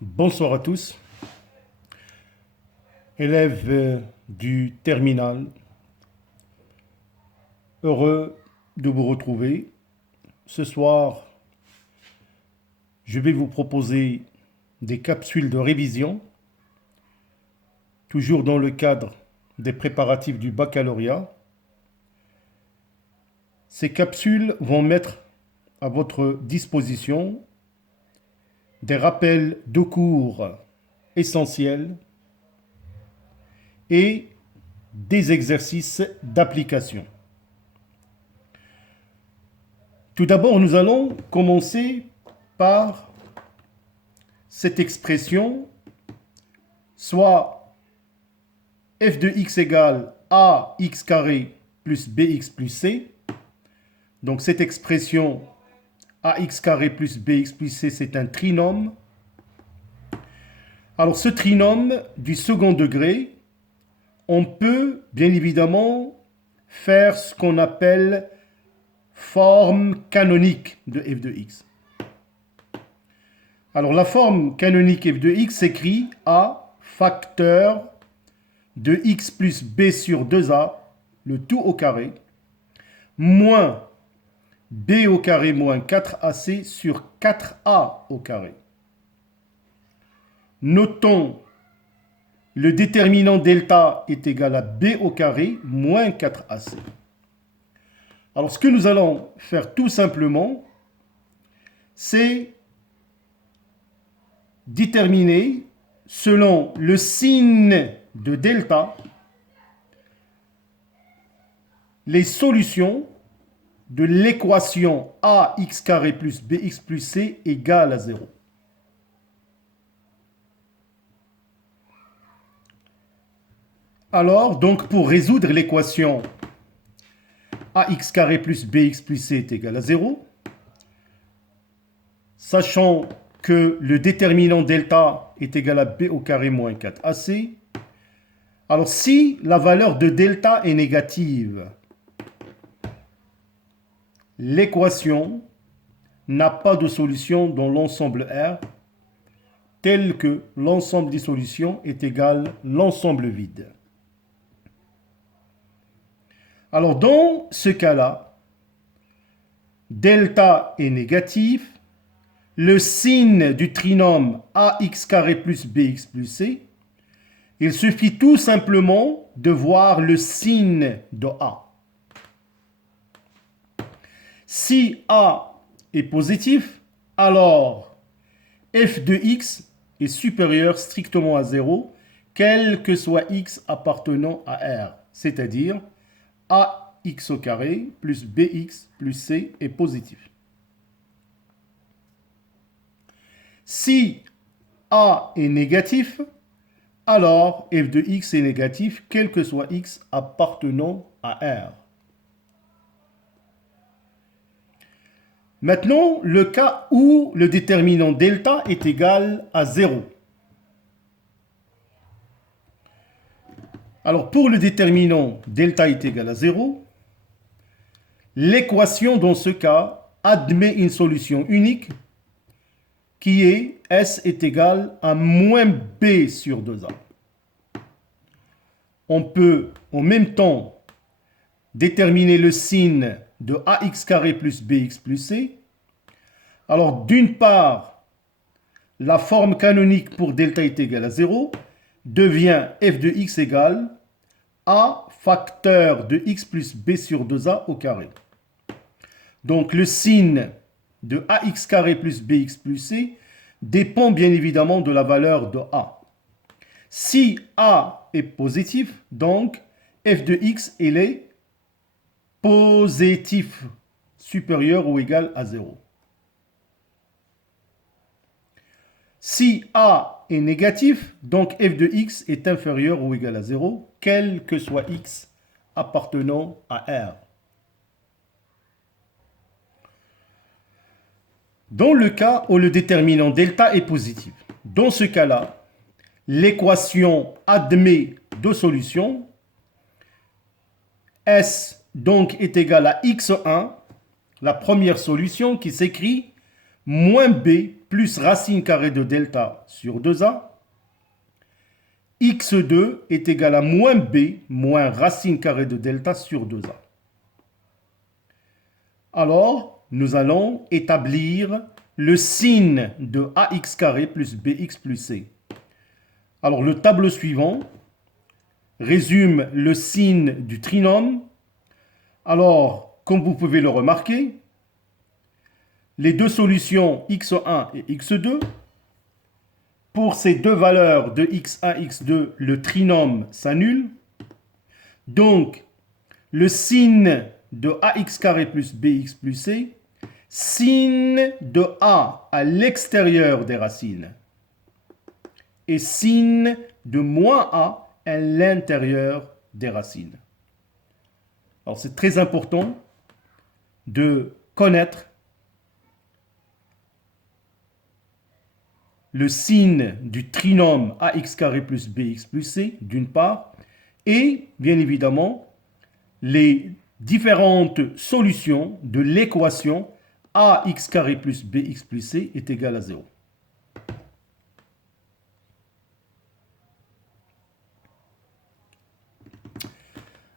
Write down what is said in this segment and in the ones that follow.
Bonsoir à tous, élèves du terminal. Heureux de vous retrouver. Ce soir, je vais vous proposer des capsules de révision, toujours dans le cadre des préparatifs du baccalauréat. Ces capsules vont mettre à votre disposition des rappels de cours essentiels et des exercices d'application. Tout d'abord, nous allons commencer par cette expression, soit f de x égale ax carré plus bx plus c. Donc cette expression ax carré plus bx plus c, c'est un trinôme. Alors ce trinôme du second degré, on peut bien évidemment faire ce qu'on appelle forme canonique de f de x. Alors la forme canonique f de x s'écrit a facteur de x plus b sur 2a, le tout au carré, moins b au carré moins 4ac sur 4a au carré. Notons le déterminant delta est égal à b au carré moins 4ac. Alors ce que nous allons faire tout simplement, c'est déterminer selon le signe de delta les solutions de l'équation ax carré plus bx plus c égale à 0. Alors, donc, pour résoudre l'équation ax carré plus bx plus c est égal à 0, sachant que le déterminant delta est égal à b au carré moins 4ac, alors si la valeur de delta est négative, l'équation n'a pas de solution dans l'ensemble R, tel que l'ensemble des solutions est égal à l'ensemble vide. Alors dans ce cas-là, delta est négatif, le signe du trinôme ax carré plus bx plus c, il suffit tout simplement de voir le signe de a. Si a est positif, alors f de x est supérieur strictement à 0, quel que soit x appartenant à R, c'est-à-dire ax au carré plus bx plus c est positif. Si a est négatif, alors f de x est négatif, quel que soit x appartenant à R. Maintenant, le cas où le déterminant delta est égal à 0. Alors, pour le déterminant delta est égal à 0, l'équation dans ce cas admet une solution unique qui est S est égal à moins B sur 2A. On peut en même temps déterminer le signe de ax carré plus bx plus c. Alors d'une part, la forme canonique pour delta est égal à 0 devient f de x égale a facteur de x plus b sur 2a au carré. Donc le signe de ax carré plus bx plus c dépend bien évidemment de la valeur de a. Si a est positif, donc f de x il est positif, supérieur ou égal à 0. Si a est négatif, donc f de x est inférieur ou égal à 0, quel que soit x appartenant à R. Dans le cas où le déterminant delta est positif, dans ce cas-là, l'équation admet deux solutions. S donc est égal à x1, la première solution qui s'écrit moins b plus racine carrée de delta sur 2a. x2 est égal à moins b moins racine carrée de delta sur 2a. Alors, nous allons établir le signe de ax carré plus bx plus c. Alors, le tableau suivant résume le signe du trinôme. Alors, comme vous pouvez le remarquer, les deux solutions x1 et x2, pour ces deux valeurs de x1 et x2, le trinôme s'annule. Donc, le signe de ax carré plus bx plus c, signe de a à l'extérieur des racines et signe de moins a à l'intérieur des racines. Alors, c'est très important de connaître le signe du trinôme ax carré plus bx plus c, d'une part, et bien évidemment, les différentes solutions de l'équation ax carré plus bx plus c est égal à 0.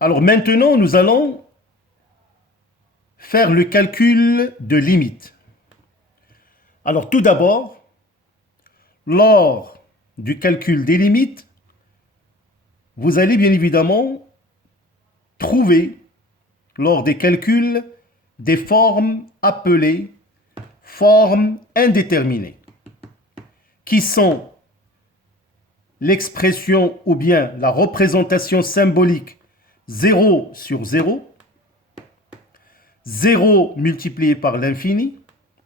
Alors maintenant, nous allons faire le calcul de limite. Alors tout d'abord, lors du calcul des limites, vous allez bien évidemment trouver, lors des calculs, des formes appelées formes indéterminées, qui sont l'expression ou bien la représentation symbolique 0 sur 0, 0 multiplié par l'infini,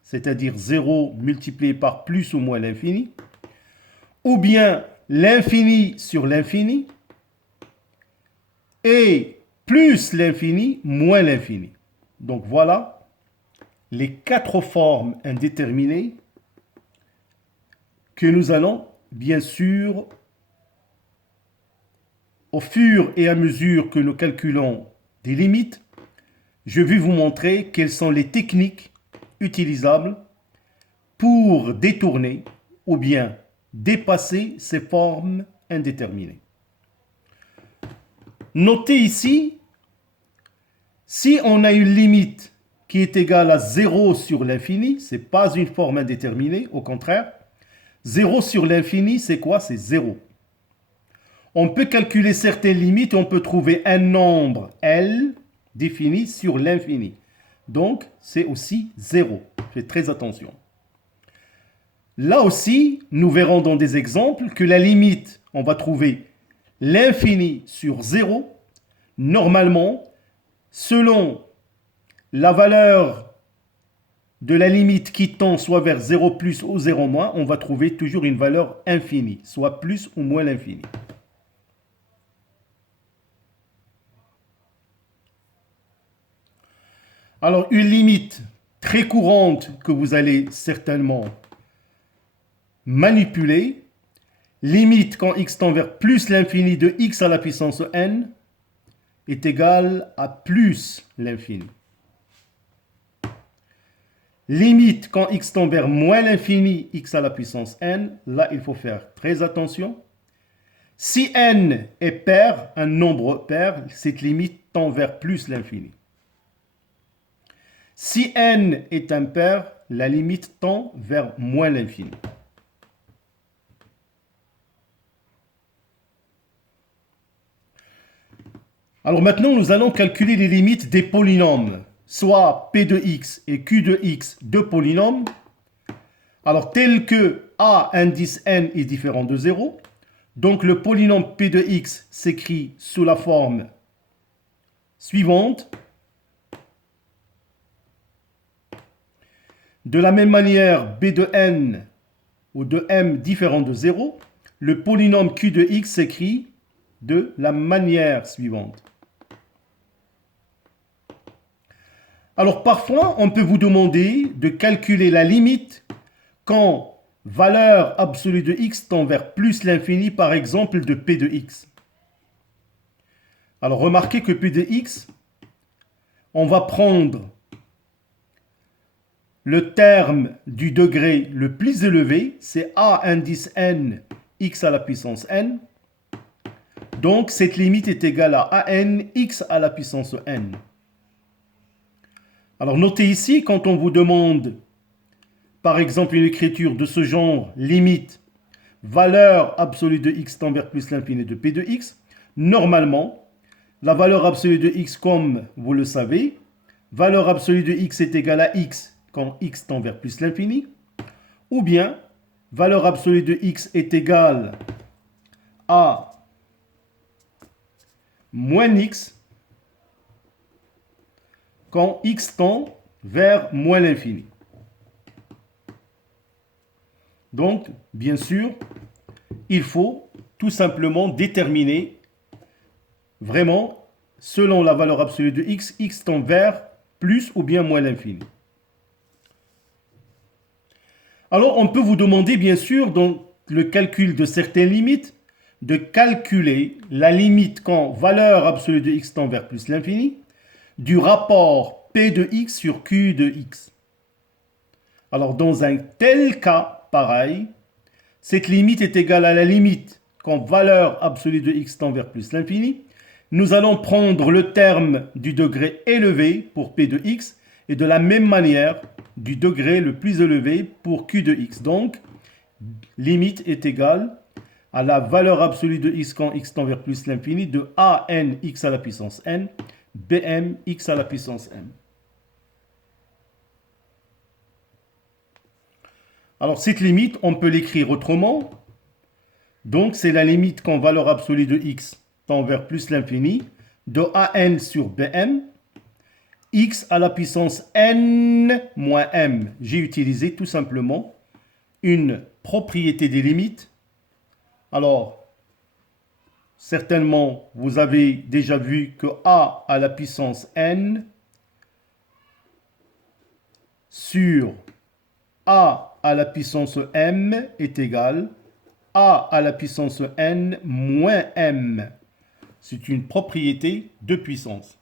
c'est-à-dire 0 multiplié par plus ou moins l'infini, ou bien l'infini sur l'infini, et plus l'infini moins l'infini. Donc voilà les quatre formes indéterminées que nous allons bien sûr, au fur et à mesure que nous calculons des limites, je vais vous montrer quelles sont les techniques utilisables pour détourner ou bien dépasser ces formes indéterminées. Notez ici, si on a une limite qui est égale à 0 sur l'infini, ce n'est pas une forme indéterminée, au contraire. 0 sur l'infini, c'est quoi? C'est 0. On peut calculer certaines limites et on peut trouver un nombre L défini sur l'infini. Donc, c'est aussi 0. Faites très attention. Là aussi, nous verrons dans des exemples que la limite, on va trouver l'infini sur 0. Normalement, selon la valeur de la limite qui tend soit vers 0 plus ou 0 moins, on va trouver toujours une valeur infinie, soit plus ou moins l'infini. Alors, une limite très courante que vous allez certainement manipuler, limite quand x tend vers plus l'infini de x à la puissance n est égal à plus l'infini. Limite quand x tend vers moins l'infini, x à la puissance n, là il faut faire très attention. Si n est pair, un nombre pair, cette limite tend vers plus l'infini. Si n est impair, la limite tend vers moins l'infini. Alors maintenant, nous allons calculer les limites des polynômes, soit p de x et q de x, deux polynômes. Alors tel que a indice n est différent de 0, donc le polynôme p de x s'écrit sous la forme suivante. De la même manière, b de n ou de m différent de 0, le polynôme q de x s'écrit de la manière suivante. Alors parfois, on peut vous demander de calculer la limite quand valeur absolue de x tend vers plus l'infini, par exemple de p de x. Alors remarquez que p de x, on va prendre le terme du degré le plus élevé, c'est a indice n x à la puissance n. Donc, cette limite est égale à an x à la puissance n. Alors, notez ici, quand on vous demande, par exemple, une écriture de ce genre, limite, valeur absolue de x tend vers plus l'infini de p de x, normalement, la valeur absolue de x, comme vous le savez, valeur absolue de x est égale à x quand x tend vers plus l'infini, ou bien valeur absolue de x est égale à moins x quand x tend vers moins l'infini. Donc, bien sûr, il faut tout simplement déterminer vraiment, selon la valeur absolue de x, x tend vers plus ou bien moins l'infini. Alors, on peut vous demander, bien sûr, dans le calcul de certaines limites, de calculer la limite quand valeur absolue de x tend vers plus l'infini du rapport p de x sur q de x. Alors, dans un tel cas, pareil, cette limite est égale à la limite quand valeur absolue de x tend vers plus l'infini. Nous allons prendre le terme du degré élevé pour p de x et de la même manière du degré le plus élevé pour q de x. Donc, limite est égale à la valeur absolue de x quand x tend vers plus l'infini de a n x à la puissance n, bm x à la puissance m. Alors, cette limite, on peut l'écrire autrement. Donc, c'est la limite quand valeur absolue de x tend vers plus l'infini de an sur bm, x à la puissance n moins m. J'ai utilisé tout simplement une propriété des limites. Alors, certainement, vous avez déjà vu que a à la puissance n sur a à la puissance m est égal a à la puissance n moins m. C'est une propriété de puissance.